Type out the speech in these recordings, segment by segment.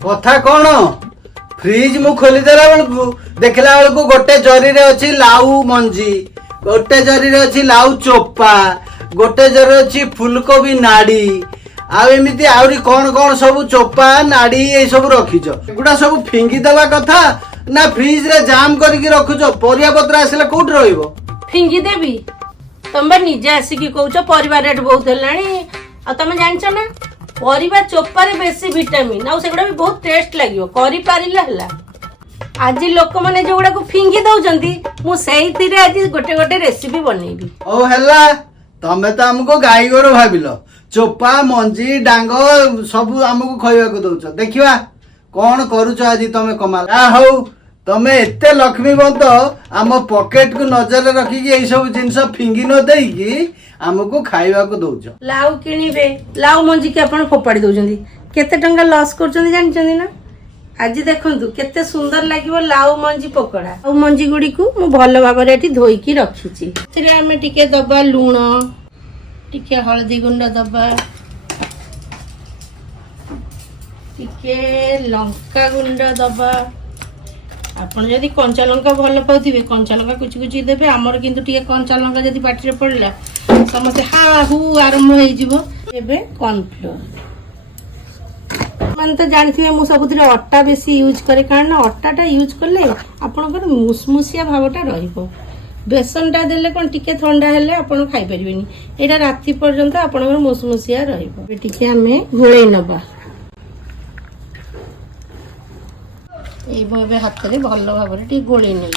कथा कौन फ्रिज मु खोली देला बेलकु देखला बेलकु गोटे जरी रे अछि लाउ मंजी गोटे जरी रे अछि लाउ चोपा गोटे जरी अछि फुलकोबी नाड़ी आ एमिति आउरी कौन कौन सब चोपा नाड़ी ए सब रखिछ एगुडा सब फिंगी देवा कथा ना फ्रिज रे जाम करके रखुछ परिया पत्र आसिले कोठ रहइबो फिंगी देवी तुम निजे आसिकी कहूच परिवार रेट बहुत है आ तुम जान ना परिवा चोपारे बेसी विटामिन आ सेगुड़ा भी बहुत टेस्ट लगे करि पारिले हला आज लोक माने जो गुडा को फिंगी दउचंती मु सेहितिरे आज गोटे गोटे रेसिपी बनेबी ओ हला तमे तो हमको गाई गोरो भाबिलो चोपा मंजी डांग सब हमको खइबा को दउछ देखिबा कौन करूछ आज तमे कमाल आ हौ तमे एते लक्ष्मीवंत आम पॉकेट को नजर रखी कि सब जिनस फिंगी न देकी हमको खाइबा को दउछ लाउ किनिबे लाउ मंजी के आपण फोपाड़ी दउचंती केते टंका लॉस करचंती जानचंती ना आज देखंतु केते सुंदर लागिवो लाउ मंजी पकोड़ा लाउ मंजी गुडी को मु भलो भाबरे एठी धोई की रखिछि तेरे हमें टिके दबा लूण टिके हळदी गुंड दबा टिके लंका गुंड दबा आपण जदि कंचा लंका भल पाउथिबे कंचा लंका कुछ कुछ देबे हमर किंतु टिके कंचा लंका जदि पाटी रे पड़ला समस्त हा हु आरंभ होई जिवो एबे कॉर्नफ्लोर मन तो जानथिबे मु सबुथिरे अट्टा बेसी यूज करे कारण अट्टाटा यूज करले आपनकर मुसमुसिया भावटा रहिबो बेसन देले कोन टिके ठंडा हेले आपण खाइ परिबेनी एटा राति पर्यंत आपनकर मुसमुसिया रहिबो टिके हमें घोळै नबा ए भाबे हाथ रे भलो भाबरे टिके घोळै नै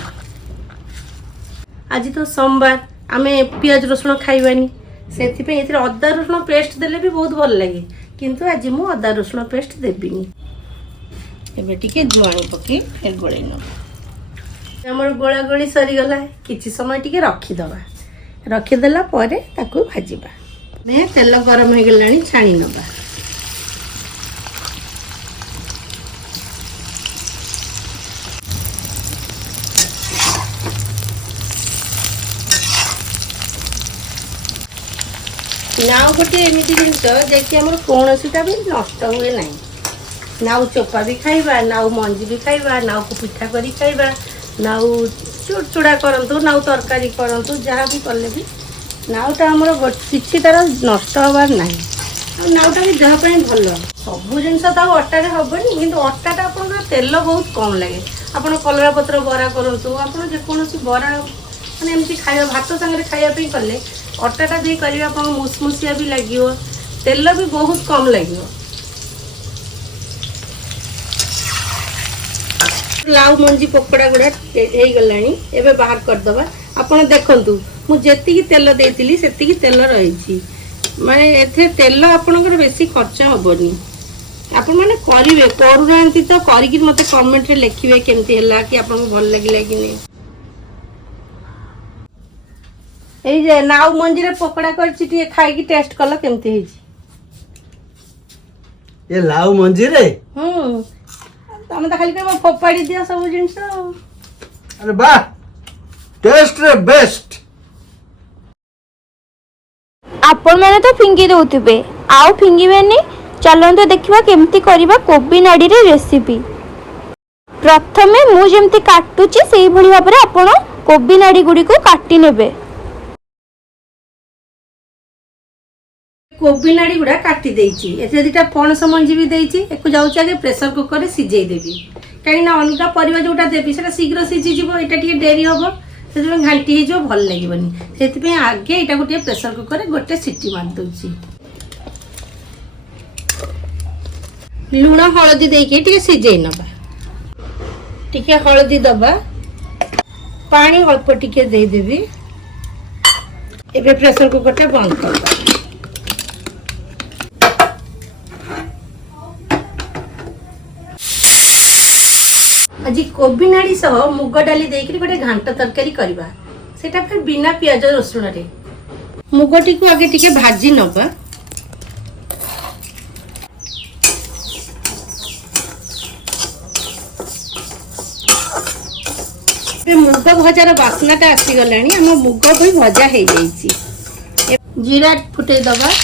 आज तो सोमवार आमे प्याज रसुन खाइबानी सेति पे एथिरे अदा रसुन पेस्ट देले भी बहुत भल लागे किंतु आज मु अदा रसुन पेस्ट देबिनी एबे टिके जुआणी पके फेर गोळै न हमर गोळा गोळी सरी गला किछि समय टिके रखी देला परे ताकू भाजीबा दे तेल गरम हो गलानी छाणी नबा नाउ गोटे एमती जिनस जे आम कौन भी नष्ट हुए ना नाउ चोपा भी खाइबा नाउ मंजी भी खाइबा नाउ को पिठा करी खाइबा नाउ चुड़ा करंतु नाउ तरकारी करंतु जहाँ भी कले भी नाउटा आमर किसी तार नष्ट हबार ना नाउटा भी देह भल सब जिनस तो अट्टा हेनी कि अट्टा आप तेल बहुत कम लगे आपड़ कलरा पत्र बरा करूँ आप जेकोसी बरा मैंने एमती खाइबा भात सांगे खाइबा कले अट्टाटा भी करिबा आपन मुसमुसिया भी लागियो तेल भी बहुत कम लागियो लाउ मंजी पकोड़ा गुड़ा हे गलानी एबे बाहर कर दबा आपन देखंतु मु जेतिकी तेल देइतिली सेतिकी तेल रहिछि माने एथे तेल आपनकर बेसी खर्च होबनी आपन माने करिवे करूनांती तो करिकि मते कमेंट रे लिखिबे केमती हला कि आपन भल लागिला कि नै ए जे नाउ मंजी रे पकोड़ा करछि टिके खाइ की टेस्ट कल केमती हे छी ये लाउ मंजी रे तमे त खाली के फोपाड़ी दिया सब जिंस अरे वाह टेस्ट रे बेस्ट आपण माने तो फिंगी दउथिबे आउ फिंगीबेनी चलंतो देखिबा केमती करबा कोबी नाडी रे रेसिपी प्रथमे मु जेमती काटुची सेही भली भाबरे आपण कोबी नाडी गुडी को काटी नेबे कोबी नाड़ी गुड़ा काटी देइछि एते दिटा पणस मंजी भी देइछि एको जाउछि आगे प्रेशर कुकर रे सिझेई देबी काई ना अलगा परिवा जोटा देबी सेटा शीघ्र सिझी जिवो एटा टिके देरी होबो सेते घांटी हे जो भल लागिबनी सेति पे आगे एटा गोटे प्रेशर कुकर रे गोटे सिटी मार दोछि लूण हळदी देके टिके सिझेई नबा टिके हळदी दबा पानी अल्प टिके दे देबी एबे प्रेशर कुकर टे बंद करबा आज कोबी नाड़ी सह मुग डाली देकरी गोटे घांट तरकारी करबा सेटा फिर बिना प्याज रसुण रे मुगटी को आगे टिके भाजी नबा मुग भजार बास्नाटा आसी गलानी हम मुग भी भजा हो जाइए जीरा फुटे दबा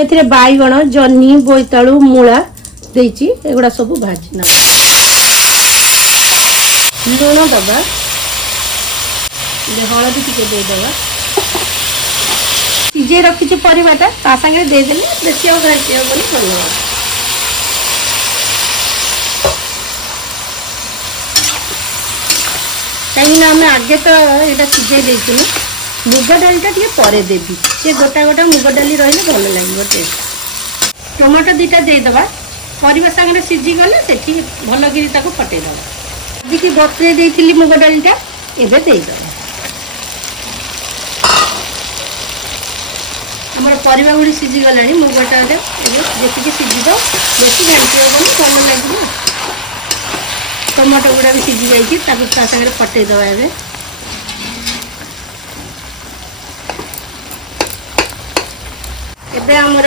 एथिरे बाईगण जन्नी बोईतालु मूला ଦେଇଛି ଏଗୁଡ଼ା ସବୁ ଭାଜି ନେବା। ଲୁଣ ଦେବା, ହଳଦୀ ଟିକେ ଦେଇଦେବା। ସିଝେଇ ରଖିଛି ପରିବାଟା ତା ସାଙ୍ଗରେ ଦେଇଦେଲେ ବେଶୀ ଆଉ ଘାଣ୍ଟି ହେବନି, ଭଲ ହେବ। କାହିଁକିନା ଆମେ ଆଗେ ତ ଏଇଟା ସିଝେଇ ଦେଇଥିଲୁ, ମୁଗ ଡାଲିଟା ଟିକେ ପରେ ଦେବି, ସେ ଗୋଟା ଗୋଟା ମୁଗ ଡାଲି ରହିଲେ ଭଲ ଲାଗିବ ଟେଷ୍ଟ। ଟମାଟୋ ଦୁଇଟା ଦେଇଦେବା, ପରିବା ସାଙ୍ଗରେ ସିଝିଗଲେ ସେଠି ଭଲକିରି ତାକୁ ଫଟେଇଦେବା। ଆଜିକି ବତୁରେଇ ଦେଇଥିଲି ମୁଗ ଡାଲିଟା ଏବେ ଦେଇଦେବା। ଆମର ପରିବା ଗୁଡ଼ି ସିଝିଗଲାଣି, ମୁଗଟାରେ ଯେତିକି ସିଝିବ ବେଶୀ ଘାଣ୍ଟି ହେବନି, ଭଲ ଲାଗିବ। ଟମାଟୋ ଗୁଡ଼ା ବି ସିଝି ଯାଇଛି, ତାକୁ ତା ସାଙ୍ଗରେ ଫଟେଇଦେବା। ଏବେ ଆମର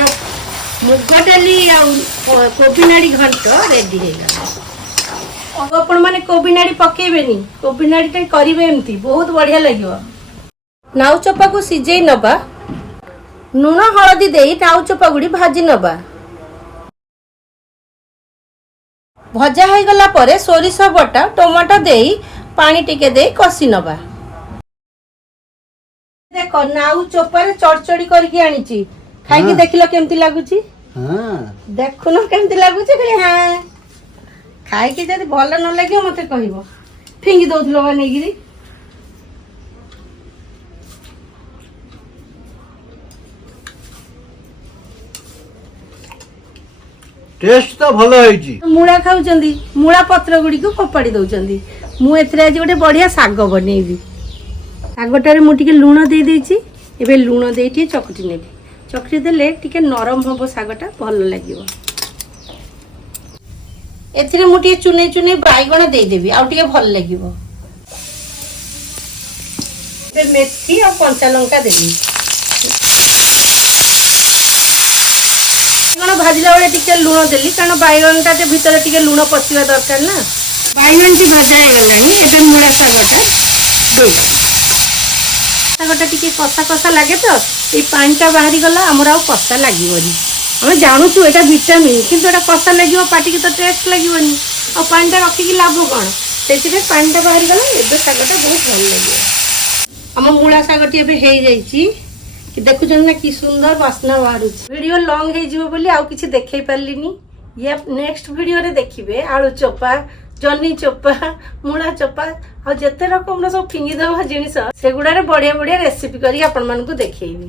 ମୁଗ ଡାଲି ଆଉ କୋବି ନାଡ଼ି ଘଣ୍ଟ ରେଡି ହେଇଗଲା। ଆପଣ ମାନେ କୋବି ନାଡ଼ି ପକେଇବେନି, କୋବି ନାଡ଼ିଟା କରିବେ ଏମିତି, ବହୁତ ବଢ଼ିଆ ଲାଗିବ। ନାଉ ଚୋପାକୁ ସିଝେଇ ନେବା, ଲୁଣ ହଳଦୀ ଦେଇ ନାଉ ଚୋପା ଗୁଡ଼ି ଭାଜି ନେବା। ଭଜା ହେଇଗଲା ପରେ ସୋରିଷ ବଟା ଟମାଟୋ ଦେଇ ପାଣି ଟିକେ ଦେଇ କଷି ନେବା। ଦେଖ ନାଉ ଚୋପାରେ ଚଡ଼ଚଡ଼ି କରିକି ଆଣିଛି, ଖାଇକି ଦେଖିଲ କେମିତି ଲାଗୁଛି? ଦେଖୁନ କେମିତି ଲାଗୁଛି? ହଁ, ଖାଇକି ଯଦି ଭଲ ନ ଲାଗିବ ମତେ କହିବ, ଫିଙ୍ଗି ଦଉଥିଲ ବା ନେଇକିରି। ଟେଷ୍ଟ ତ ଭଲ ହେଇଛି। ମୂଳା ଖାଉଛନ୍ତି, ମୂଳା ପତ୍ର ଗୁଡ଼ିକୁ ଫୋପାଡ଼ି ଦଉଛନ୍ତି। ମୁଁ ଏଥିରେ ଆଜି ଗୋଟେ ବଢ଼ିଆ ଶାଗ ବନେଇବି। ଶାଗଟାରେ ମୁଁ ଟିକେ ଲୁଣ ଦେଇଦେଇଛି, ଏବେ ଲୁଣ ଦେଇ ଟିକେ ଚକଟି ନେବି। ଚକଟି ଦେଲେ ଟିକେ ନରମ ହବ, ଶାଗଟା ଭଲ ଲାଗିବ। ଏଥିରେ ମୁଁ ଟିକେ ଚୁନେଇ ଚୁନେଇ ବାଇଗଣ ଦେଇଦେବି, ଆଉ ଟିକେ ଭଲ ଲାଗିବ। ଏବେ ମେଥି ଆଉ କଞ୍ଚା ଲଙ୍କା ଦେବି। ବାଇଗଣ ଭାଜିଲା ବେଳେ ଟିକେ ଲୁଣ ଦେଲି, କାରଣ ବାଇଗଣଟା ଭିତରେ ଟିକେ ଲୁଣ ପଶିବା ଦରକାର ନା। ବାଇଗଣଟି ଭଜା ହେଇଗଲାଣି, ଏବେ ମୂଳା ଶାଗଟା ଦେବି। ଶାଗଟା ଟିକେ କଷା କଷା ଲାଗେ ତ, ଏଇ ପାଣିଟା ବାହାରିଗଲା ଆମର ଆଉ କଷା ଲାଗିବନି। ଆମେ ଜାଣୁଛୁ ଏଇଟା ଭିଟାମିନ୍, କିନ୍ତୁ ଏଇଟା କଷା ଲାଗିବ, ପାଟିକି ତ ଟେଷ୍ଟ ଲାଗିବନି। ଆଉ ପାଣିଟା ରଖିକି ଲାଭ କ'ଣ? ସେଥିପାଇଁ ପାଣିଟା ବାହାରିଗଲା, ଏବେ ଶାଗଟା ବହୁତ ଭଲ ଲାଗିବ। ଆମ ମୂଳା ଶାଗଟି ଏବେ ହେଇଯାଇଛି, ଦେଖୁଛନ୍ତି ନା କି ସୁନ୍ଦର ବାସ୍ନା ବାହାରୁଛି। ଭିଡ଼ିଓ ଲଙ୍ଗ ହେଇଯିବ ବୋଲି ଆଉ କିଛି ଦେଖେଇ ପାରିଲିନି। ନେକ୍ସଟ ଭିଡ଼ିଓରେ ଦେଖିବେ ଆଳୁ ଚୋପା, ଜହ୍ନି ଚୋପା, ମୂଳା ଚୋପା ଆଉ ଯେତେ ରକମର ସବୁ ଫିଙ୍ଗିଦେବା ଜିନିଷ, ସେଗୁଡ଼ାରେ ବଢ଼ିଆ ବଢ଼ିଆ ରେସିପି କରିକି ଆପଣମାନଙ୍କୁ ଦେଖେଇବି।